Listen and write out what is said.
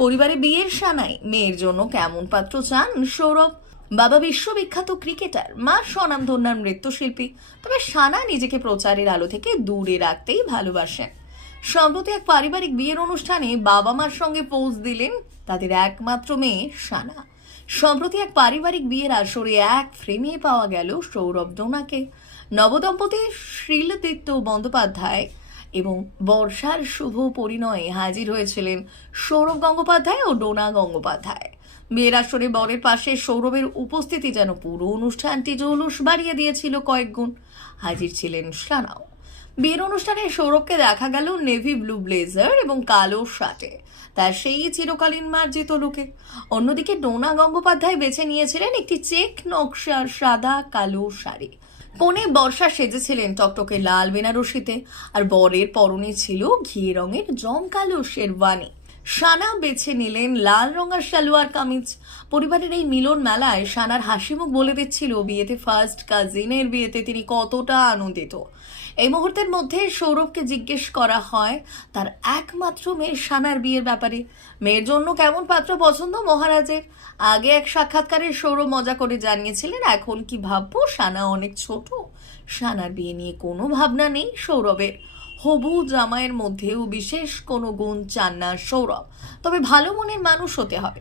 পরিবারে বিয়ের সানাই মেয়ের জন্য কেমন পাত্র চান সৌরভ। বাবা বিশ্ববিখ্যাত ক্রিকেটার, মা স্বনামধন্য নৃত্যশিল্পী। তবে সানা নিজেকে প্রচারের আলো থেকে দূরে রাখতেই ভালোবাসেন। সম্প্রতি এক পারিবারিক বিয়ের অনুষ্ঠানে বাবা মার সঙ্গে পোজ দিলেন তাদের একমাত্র মেয়ে সানা। সম্প্রতি এক পারিবারিক বিয়ের আসরে এক ফ্রেমে পাওয়া গেল সৌরভ ডোনাকে। নবদম্পতি শ্রীলদিত্য বন্দ্যোপাধ্যায় এবং বর্ষার শুভ পরিণয়ে হাজির হয়েছিলেন সৌরভ গঙ্গোপাধ্যায় ও ডোনা গঙ্গোপাধ্যায়। বিয়ের আসরে বরের পাশে সৌরভের উপস্থিতি যেন পুরো অনুষ্ঠানটি জৌলুস বাড়িয়ে দিয়েছিল কয়েক গুণ। হাজির ছিলেন সানাও। বিয়ের অনুষ্ঠানে সৌরভকে দেখা গেল নেভি ব্লু ব্লেজার এবং কালো শার্টে, তার সেই চিরকালীন মার্জিত লুকে। অন্যদিকে ডোনা গঙ্গোপাধ্যায় বেছে নিয়েছিলেন একটি চেক নকশার সাদা কালো শাড়ি। কনে বর্ষা সেজেছিলেন টকটকে লাল বেনারসিতে, আর বরের পরনে ছিল ঘি রঙের জমকালো শেরওয়ানি। সানা বেছে নিলেন লাল রঙের সালোয়ার কামিজ। পরিবারের এই মিলন মেলায় সানার হাসিমুখ বলে দিচ্ছিল বিয়েতে ফার্স্ট কাজিনের বিয়েতে তিনি কতটা আনন্দিত। এই মুহূর্তের মধ্যে সৌরভকে জিজ্ঞেস করা হয় তার একমাত্র মেয়ে সানার বিয়ের ব্যাপারে। মেয়ের জন্য কেমন পাত্র পছন্দ মহারাজের। আগে এক সাক্ষাৎকারে সৌরভ মজা করে জানিয়েছিলেন এখন কি ভাববো, সানা অনেক ছোট। সানার বিয়ে নিয়ে কোনো ভাবনা নেই সৌরভের। হবু জামাইয়ের মধ্যেও বিশেষ কোনো গুণ চান না সৌরভ, তবে ভালো মনের মানুষ হতে হবে।